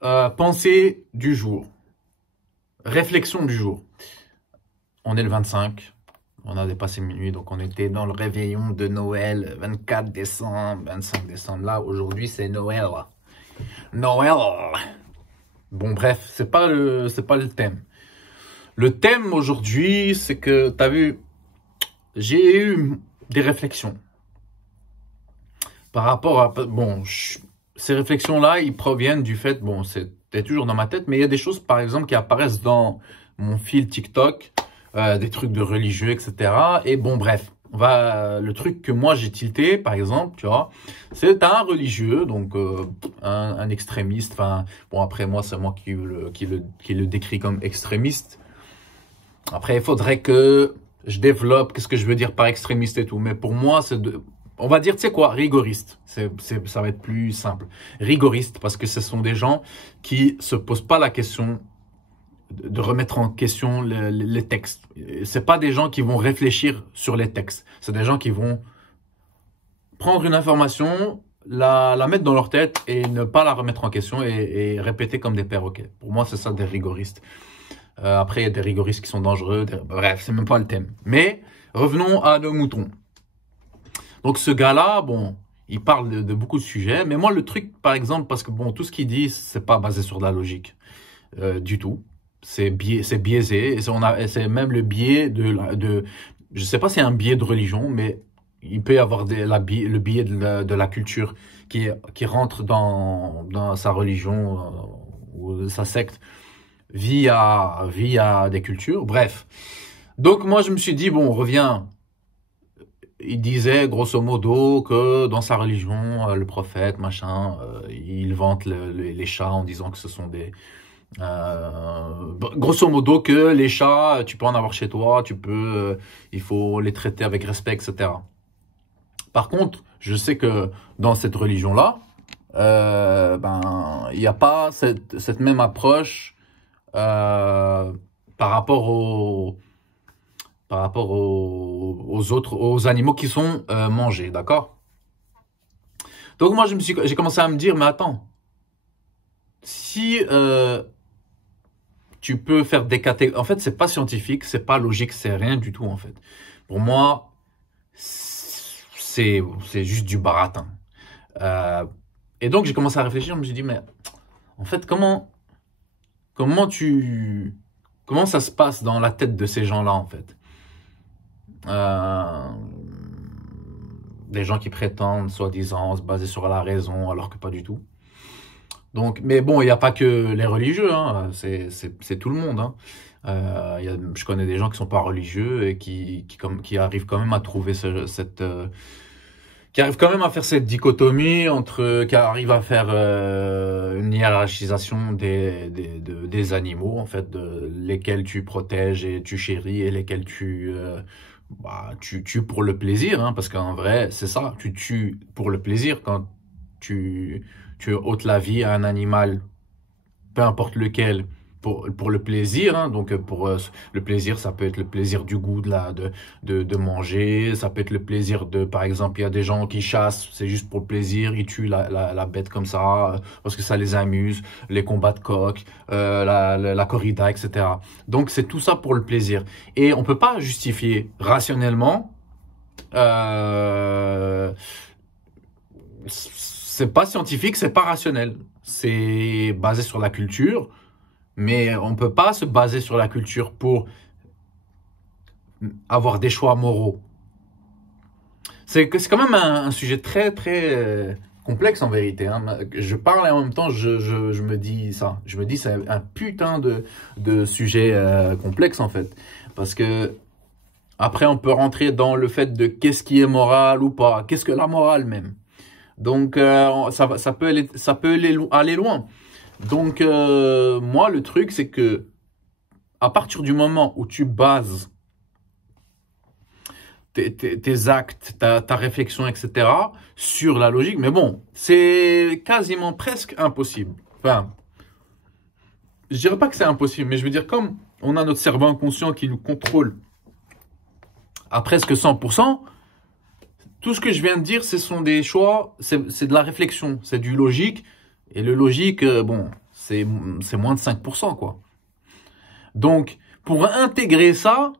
Pensée du jour. Réflexion du jour. On est le 25. On a dépassé minuit, donc on était dans le réveillon de Noël, 24 décembre, 25 décembre. Là, aujourd'hui, c'est Noël. Noël. Bon, bref, c'est pas le thème. Le thème aujourd'hui, c'est que, t'as vu, j'ai eu des réflexions par rapport à, bon, ces réflexions-là, ils proviennent du fait, bon, c'était toujours dans ma tête, mais il y a des choses, par exemple, qui apparaissent dans mon fil TikTok, des trucs de religieux, etc. Et bon, bref, le truc que moi j'ai tilté, par exemple, tu vois, c'est un religieux, donc un extrémiste. Enfin, bon, après moi, c'est moi qui le décrit comme extrémiste. Après, il faudrait que je développe qu'est-ce que je veux dire par extrémiste et tout. Mais pour moi, on va dire, tu sais quoi, rigoriste. Ça va être plus simple. Rigoriste, parce que ce sont des gens qui se posent pas la question de remettre en question les textes. C'est pas des gens qui vont réfléchir sur les textes. C'est des gens qui vont prendre une information, la mettre dans leur tête et ne pas la remettre en question et répéter comme des perroquets. Pour moi, c'est ça des rigoristes. Après, il y a des rigoristes qui sont dangereux. Bref, c'est même pas le thème. Mais revenons à nos moutons. Donc ce gars-là, bon, il parle de beaucoup de sujets. Mais moi, le truc, par exemple, parce que bon, tout ce qu'il dit, c'est pas basé sur de la logique du tout. C'est biaisé. Et c'est même le biais je sais pas si c'est un biais de religion, mais il peut y avoir le biais de la culture qui rentre dans sa religion ou sa secte via des cultures. Bref. Donc moi, je me suis dit, bon, on revient. Il disait grosso modo que dans sa religion, le prophète, machin, il vante les chats en disant que ce sont des... grosso modo que les chats, tu peux en avoir chez toi, il faut les traiter avec respect, etc. Par contre, je sais que dans cette religion-là, il n'y a pas cette même approche par rapport aux animaux qui sont mangés, d'accord? Donc moi, j'ai commencé à me dire, mais attends, si tu peux faire des catégories, en fait, c'est pas scientifique, c'est pas logique, c'est rien du tout, en fait. Pour moi, c'est juste du baratin. Et donc, j'ai commencé à réfléchir, je me suis dit, mais en fait, comment ça se passe dans la tête de ces gens-là, en fait? Des gens qui prétendent, soi-disant, se baser sur la raison, alors que pas du tout. Donc, mais bon, il n'y a pas que les religieux, hein, c'est tout le monde. Hein. Je connais des gens qui sont pas religieux et qui arrivent quand même à trouver qui arrivent quand même à faire cette dichotomie qui arrivent à faire une hiérarchisation des animaux, en fait, lesquels tu protèges et tu chéris et lesquels tu tues pour le plaisir, hein, parce qu'en vrai, c'est ça, tu tues pour le plaisir quand tu ôtes la vie à un animal, peu importe lequel, pour le plaisir, hein. Donc pour le plaisir, ça peut être le plaisir du goût de manger, ça peut être le plaisir par exemple, il y a des gens qui chassent, c'est juste pour le plaisir, ils tuent la bête comme ça, parce que ça les amuse, les combats de coq, la corrida, etc. Donc c'est tout ça pour le plaisir. Et on peut pas justifier rationnellement, c'est pas scientifique, c'est pas rationnel. C'est basé sur la culture, mais on peut pas se baser sur la culture pour avoir des choix moraux. C'est quand même un sujet très, très complexe en vérité. Hein. Je parle et en même temps, je me dis ça. Je me dis c'est un putain de sujet complexe en fait. Parce que après, on peut rentrer dans le fait de qu'est-ce qui est moral ou pas. Qu'est-ce que la morale même. Donc, ça peut aller loin. Donc, moi, le truc, c'est que à partir du moment où tu bases tes actes, ta réflexion, etc., sur la logique, mais bon, c'est quasiment presque impossible. Enfin, je dirais pas que c'est impossible, mais je veux dire, comme on a notre cerveau inconscient qui nous contrôle à presque 100%, tout ce que je viens de dire, ce sont des choix, c'est de la réflexion, c'est du logique. Et le logique, bon, c'est moins de 5%, quoi. Donc, pour intégrer ça,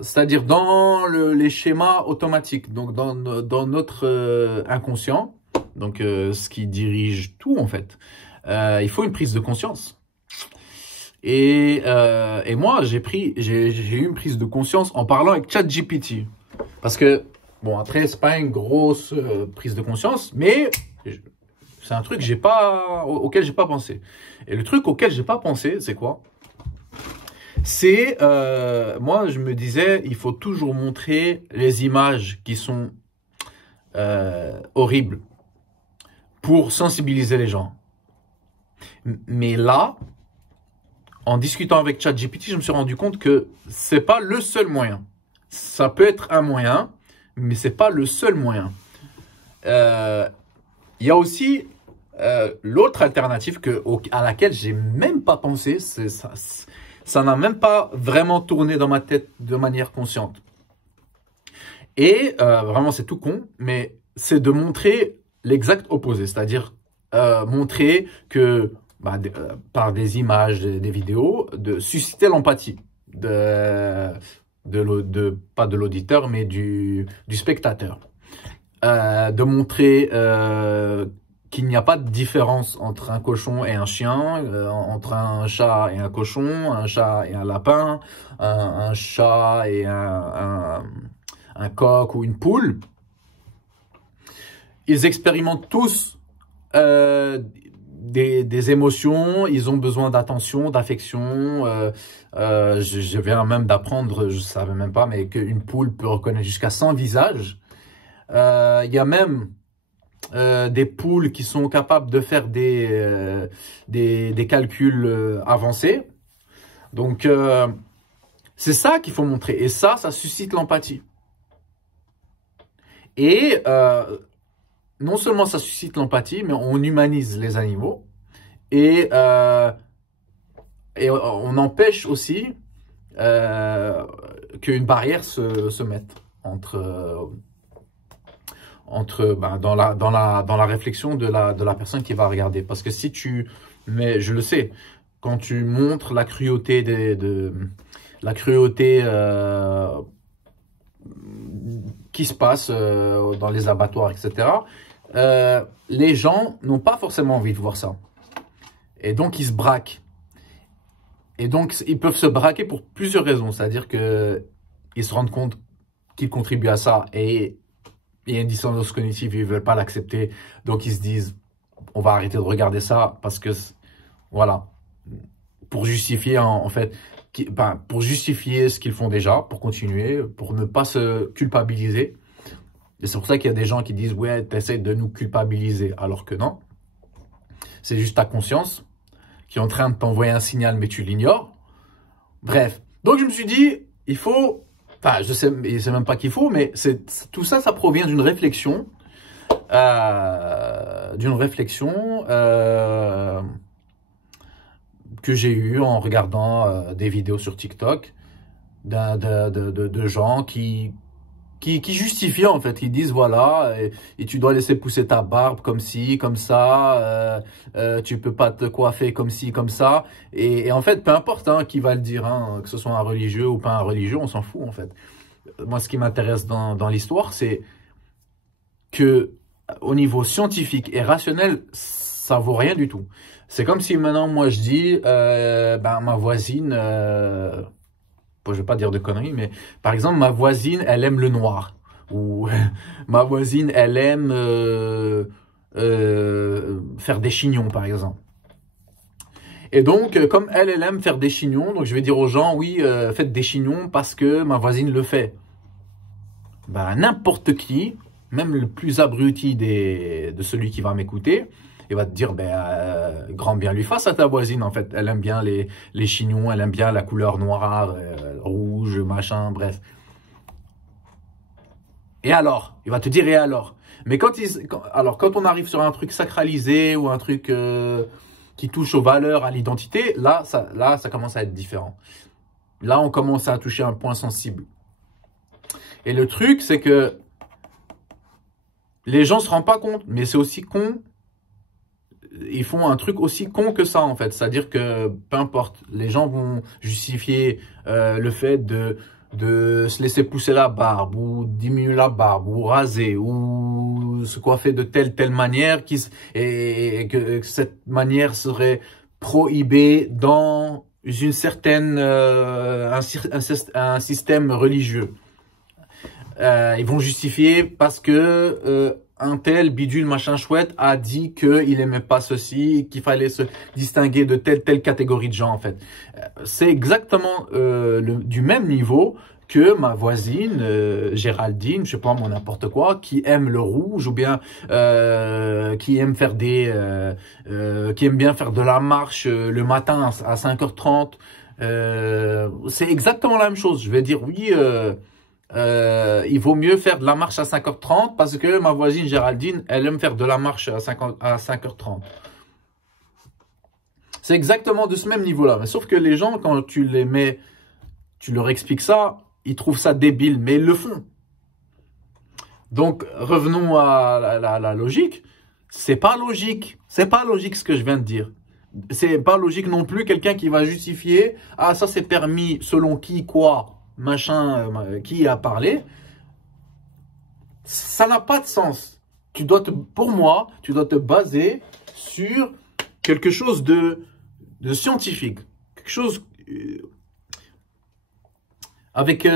c'est-à-dire dans les schémas automatiques, donc dans notre inconscient, donc ce qui dirige tout en fait, il faut une prise de conscience. Et moi, j'ai eu une prise de conscience en parlant avec ChatGPT. Parce que, bon, après, c'est pas une grosse prise de conscience, mais c'est un truc auquel j'ai pas pensé. Et le truc auquel j'ai pas pensé, c'est quoi? C'est, moi, je me disais, il faut toujours montrer les images qui sont horribles pour sensibiliser les gens. Mais là, en discutant avec ChatGPT, je me suis rendu compte que c'est pas le seul moyen. Ça peut être un moyen, mais c'est pas le seul moyen. Il y a aussi l'autre alternative à laquelle j'ai même pas pensé. Ça n'a même pas vraiment tourné dans ma tête de manière consciente. Et vraiment, c'est tout con, mais c'est de montrer l'exact opposé. C'est-à-dire montrer que par des images, des vidéos, de susciter l'empathie pas de l'auditeur, mais du spectateur. De montrer qu'il n'y a pas de différence entre un cochon et un chien, entre un chat et un cochon, un chat et un lapin, un chat et un coq ou une poule. Ils expérimentent tous des émotions, ils ont besoin d'attention, d'affection. Je viens même d'apprendre, je ne savais même pas, mais qu'une poule peut reconnaître jusqu'à 100 visages. Il y a même des poules qui sont capables de faire des calculs avancés. Donc, c'est ça qu'il faut montrer. Et ça suscite l'empathie. Et non seulement ça suscite l'empathie, mais on humanise les animaux. Et on empêche aussi qu'une barrière se mette dans la réflexion de la personne qui va regarder. Parce que si mais je le sais, quand tu montres la cruauté qui se passe dans les abattoirs, etc., les gens n'ont pas forcément envie de voir ça. Et donc, ils se braquent. Et donc, ils peuvent se braquer pour plusieurs raisons. C'est-à-dire qu'ils se rendent compte qu'ils contribuent à ça et il y a une dissonance cognitive, ils ne veulent pas l'accepter. Donc, ils se disent, on va arrêter de regarder ça parce que, voilà, pour justifier, en fait, pour justifier ce qu'ils font déjà, pour continuer, pour ne pas se culpabiliser. Et c'est pour ça qu'il y a des gens qui disent, ouais, t'essayes de nous culpabiliser, alors que non. C'est juste ta conscience qui est en train de t'envoyer un signal, mais tu l'ignores. Bref. Donc, je me suis dit, il faut, enfin, je sais même pas qu'il faut, mais tout ça, ça provient d'une réflexion, que j'ai eue en regardant des vidéos sur TikTok de gens qui justifient en fait, qui disent voilà, et tu dois laisser pousser ta barbe comme ci, comme ça, tu peux pas te coiffer comme ci, comme ça, et en fait, peu importe qui va le dire, que ce soit un religieux ou pas un religieux, on s'en fout en fait. Moi, ce qui m'intéresse dans l'histoire, c'est que au niveau scientifique et rationnel, ça vaut rien du tout. C'est comme si maintenant, moi, je dis, ma voisine, je vais pas dire de conneries, mais par exemple, ma voisine, elle aime le noir. Ou ma voisine, elle aime faire des chignons, par exemple. Et donc, comme elle aime faire des chignons, donc je vais dire aux gens, oui, faites des chignons parce que ma voisine le fait. N'importe qui, même le plus abruti de celui qui va m'écouter, il va te dire, grand bien lui fasse à ta voisine, en fait. Elle aime bien les chignons, elle aime bien la couleur noire, rouge, machin, bref. Et alors? Il va te dire, et alors? Mais quand on arrive sur un truc sacralisé ou un truc qui touche aux valeurs, à l'identité, là, ça commence à être différent. Là, on commence à toucher un point sensible. Et le truc, c'est que les gens ne se rendent pas compte, mais c'est aussi con. ils font un truc aussi con que ça, en fait. C'est-à-dire que, peu importe, les gens vont justifier le fait de se laisser pousser la barbe, ou diminuer la barbe, ou raser, ou se coiffer de telle manière, et que cette manière serait prohibée dans une certaine, un système religieux. Ils vont justifier parce que un tel bidule machin chouette a dit qu'il aimait pas ceci, qu'il fallait se distinguer de telle catégorie de gens, en fait. C'est exactement du même niveau que ma voisine Géraldine, je sais pas moi, n'importe quoi, qui aime le rouge, ou bien qui aime faire qui aime bien faire de la marche le matin à 5h30. C'est exactement la même chose. Je vais dire oui, il vaut mieux faire de la marche à 5h30 parce que ma voisine Géraldine, elle aime faire de la marche à 5h30. C'est exactement de ce même niveau-là. Mais sauf que les gens, quand tu leur expliques ça, ils trouvent ça débile, mais ils le font. Donc, revenons à la logique. C'est pas logique. C'est pas logique ce que je viens de dire. C'est pas logique non plus quelqu'un qui va justifier, ah, ça c'est permis selon qui, quoi, machin, qui a parlé. Ça n'a pas de sens. Pour moi, tu dois te baser sur quelque chose de scientifique. Quelque chose avec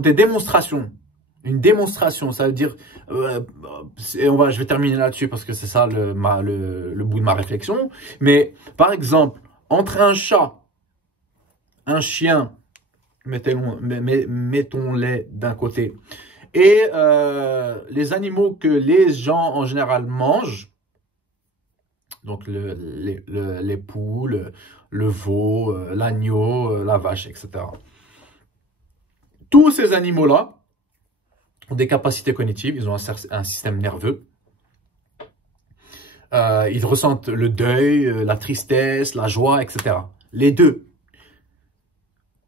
des démonstrations. Une démonstration, ça veut dire, je vais terminer là-dessus parce que c'est ça le bout de ma réflexion. Mais par exemple, entre un chat, un chien, mettons-les d'un côté, et les animaux que les gens en général mangent, donc les poules, le veau, l'agneau, la vache, etc. Tous ces animaux-là ont des capacités cognitives, ils ont un système nerveux. Ils ressentent le deuil, la tristesse, la joie, etc. Les deux.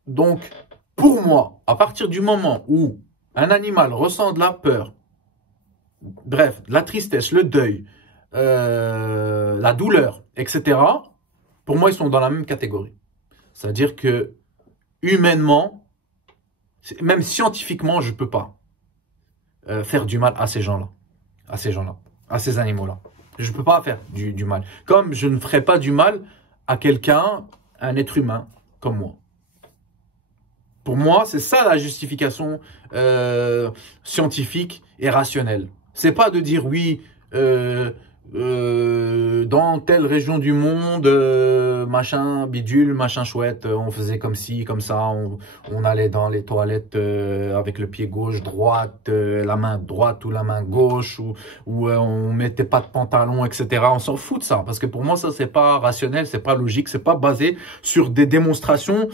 Donc, pour moi, à partir du moment où un animal ressent de la peur, bref, la tristesse, le deuil, la douleur, etc., pour moi, ils sont dans la même catégorie. C'est-à-dire que, humainement, même scientifiquement, je ne peux pas faire du mal à ces gens-là, à ces animaux-là. Je ne peux pas faire du mal. Comme je ne ferai pas du mal à quelqu'un, un être humain, comme moi. Pour moi, c'est ça la justification scientifique et rationnelle. C'est pas de dire oui, dans telle région du monde, machin bidule, machin chouette, on faisait comme ci, comme ça, on allait dans les toilettes avec le pied gauche, droite, la main droite ou la main gauche, ou on mettait pas de pantalon, etc. On s'en fout de ça, parce que pour moi, ça, c'est pas rationnel, c'est pas logique, c'est pas basé sur des démonstrations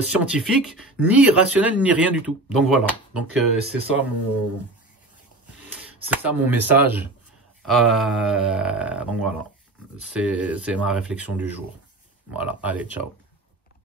scientifiques, ni rationnelles, ni rien du tout. Donc voilà, donc c'est ça mon message. Donc voilà, c'est ma réflexion du jour. Voilà, allez, ciao.